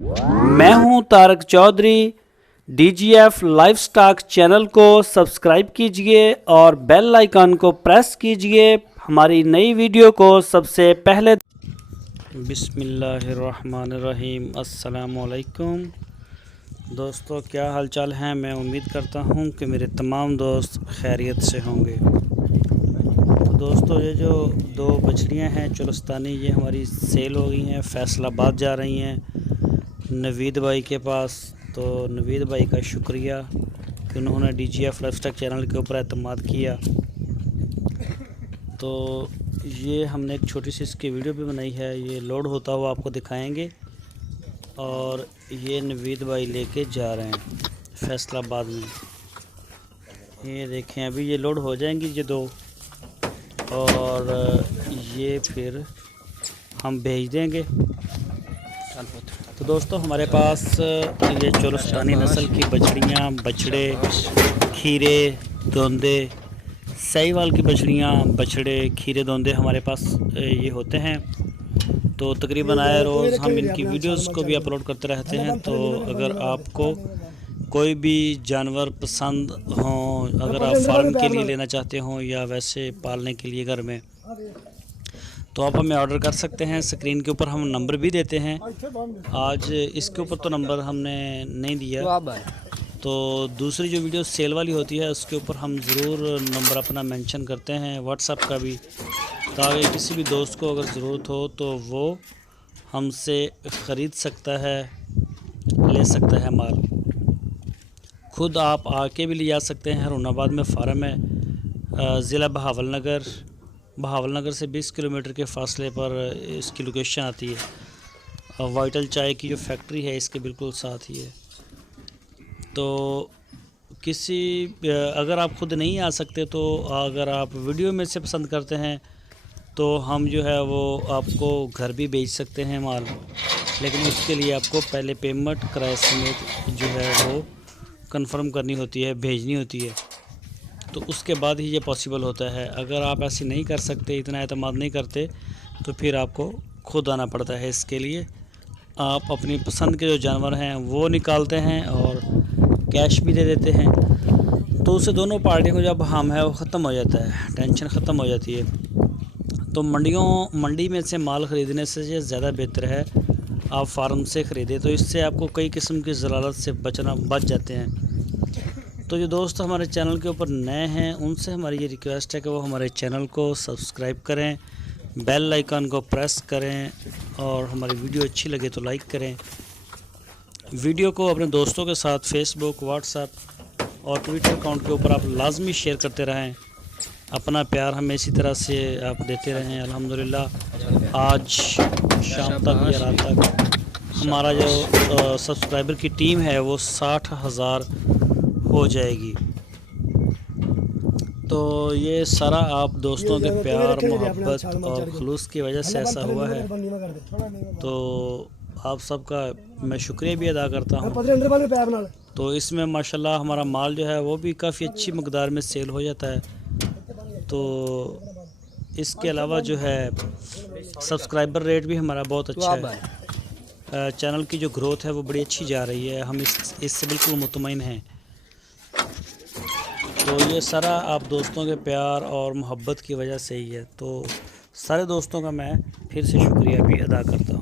मैं हूं Tarak Chaudhary. DGF livestock channel को सब्सक्राइब कीजिए और बेल आइकन को प्रेस कीजिए हमारी नई वीडियो को सबसे पहले। बिस्मिल्लाहिर्रहमानिर्रहीम। अस्सलामुअलैकुम दोस्तों, क्या हालचाल हैं। मैं उम्मीद करता हूं कि मेरे तमाम दोस्त खैरियत से होंगे। तो दोस्तों, ये जो दो बछड़ियां हैं चुलस्तानी, ये हमारी सेल हो गई हैं, फैसलाबाद जा रही हैं नवीद भाई के पास। तो नवीद भाई का शुक्रिया कि उन्होंने DGF लाइवस्टॉक चैनल के ऊपर एतमाद किया। तो ये हमने एक छोटी सी इसकी वीडियो भी बनाई है, ये लोड होता हुआ आपको दिखाएंगे। और ये नवीद भाई लेके जा रहे हैं फैसलाबाद में। ये देखें, अभी ये लोड हो जाएंगी ये दो, और ये फिर हम भेज देंगे। तो दोस्तों, हमारे पास ये चुलस्तानी नस्ल की बछड़ियाँ, बछड़े, खीरे, दोंदे, साहिवाल की बछड़ियाँ, बछड़े, खीरे, दोंदे हमारे पास ये होते हैं। तो तकरीबन आए रोज़ हम इनकी वीडियोस को भी अपलोड करते रहते हैं। तो अगर आपको कोई भी जानवर पसंद हो, अगर आप फार्म के लिए लेना चाहते हो या वैसे पालने के लिए घर में, तो आप हमें ऑर्डर कर सकते हैं। स्क्रीन के ऊपर हम नंबर भी देते हैं। आज इसके ऊपर तो नंबर हमने नहीं दिया, तो दूसरी जो वीडियो सेल वाली होती है उसके ऊपर हम ज़रूर नंबर अपना मेंशन करते हैं, व्हाट्सएप का भी, ताकि किसी भी दोस्त को अगर ज़रूरत हो तो वो हमसे ख़रीद सकता है, ले सकता है माल। खुद आप आके भी ले जा सकते हैं। हरूनाबाद में फ़ार्म है, ज़िला बहावलनगर से 20 किलोमीटर के फासले पर इसकी लोकेशन आती है। वाइटल चाय की जो फैक्ट्री है इसके बिल्कुल साथ ही है। तो अगर आप खुद नहीं आ सकते, तो अगर आप वीडियो में से पसंद करते हैं तो हम जो है वो आपको घर भी भेज सकते हैं माल, लेकिन उसके लिए आपको पहले पेमेंट किराए समेत जो है वो कंफर्म करनी होती है, भेजनी होती है। तो उसके बाद ही ये पॉसिबल होता है। अगर आप ऐसे नहीं कर सकते, इतना एतमाद नहीं करते, तो फिर आपको खुद आना पड़ता है। इसके लिए आप अपनी पसंद के जो जानवर हैं वो निकालते हैं और कैश भी दे देते हैं। तो उससे दोनों पार्टियों को जब हम है वो ख़त्म हो जाता है, टेंशन ख़त्म हो जाती है। तो मंडी में से माल ख़रीदने से ये ज़्यादा बेहतर है आप फार्म से ख़रीदें। तो इससे आपको कई किस्म की ज़लालत से बच जाते हैं। तो जो दोस्त हमारे चैनल के ऊपर नए हैं, उनसे हमारी ये रिक्वेस्ट है कि वो हमारे चैनल को सब्सक्राइब करें, बेल आइकन को प्रेस करें, और हमारी वीडियो अच्छी लगे तो लाइक करें। वीडियो को अपने दोस्तों के साथ फेसबुक, व्हाट्सएप और ट्विटर अकाउंट के ऊपर आप लाजमी शेयर करते रहें। अपना प्यार हमें इसी तरह से आप देते रहें। अल्हम्दुलिल्लाह आज शाम तक या रात तक हमारा जो सब्सक्राइबर की टीम है वो 60,000 हो जाएगी। तो ये सारा आप दोस्तों के प्यार, मोहब्बत और खुलूस की वजह से ऐसा हुआ है। तो आप सबका मैं शुक्रिया भी अदा करता हूँ। तो इसमें माशाल्लाह हमारा माल जो है वो भी काफ़ी अच्छी मकदार में सेल हो जाता है। तो इसके अलावा जो है सब्सक्राइबर रेट भी हमारा बहुत अच्छा है। चैनल की जो ग्रोथ है वो बड़ी अच्छी जा रही है, हम इससे बिल्कुल मुतमईन हैं। तो ये सारा आप दोस्तों के प्यार और मोहब्बत की वजह से ही है। तो सारे दोस्तों का मैं फिर से शुक्रिया भी अदा करता हूँ।